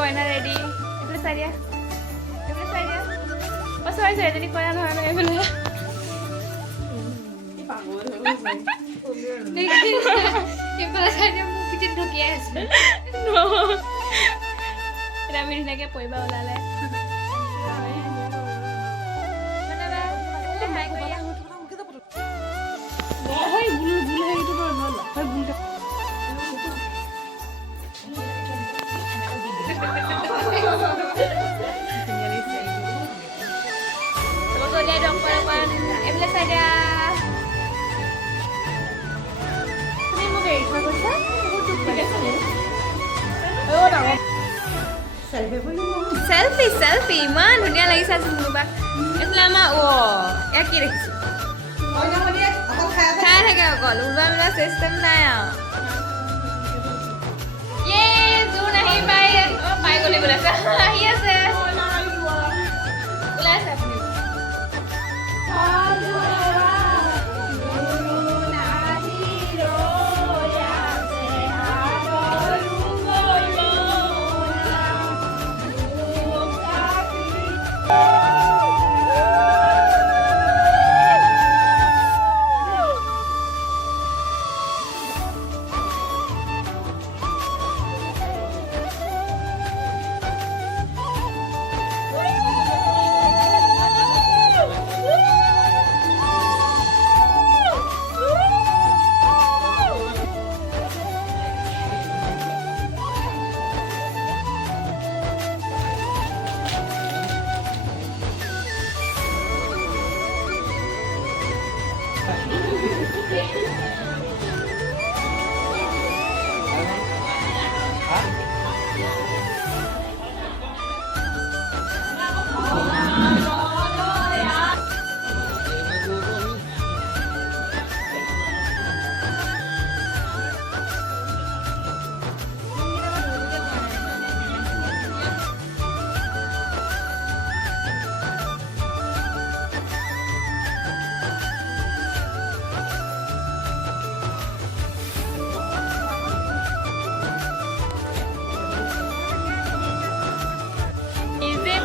কইনা ৰেডি এইফালে চাই দিয়া মই চাইছোঁ এজনী কইনা নহয় মানে এইফালে এইফালে চাই দিয়া মোৰ পিঠিত ঢকিয়াই আছে এতিয়া আমি ধুনীয়াকৈ পৰিবা ওলালে এইফালে চাই দিয়া তুমি মোক এৰি থৈ গৈছা চেলফি চেলফি ইমান ধুনীয়া লাগিছে আজি মোবাক এইফালে আমাৰ ইয়াক কি দেখিছোঁ খাই থাকে অকল ওলোৱা মেলা চিষ্টেম নাই আৰু জোন আহি পাই গ'লি বোলে আহি আছে ওলাই আছে আপুনি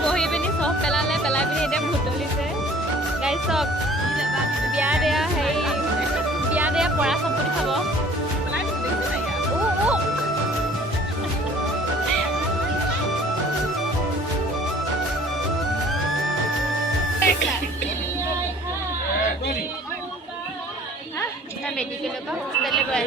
বহি পিনি চব পেলাই পিনি এতিয়া ভুতলিছে গাই চব বিয়া দিয়া পৰা সম্পত্তি খাব মেডিকেলৰ পৰা হস্পিটেললৈ গৈ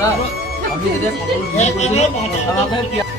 দাদা আমি যেতিয়া পটল বিক্ৰী কৰিছিলোঁ আমাক সেই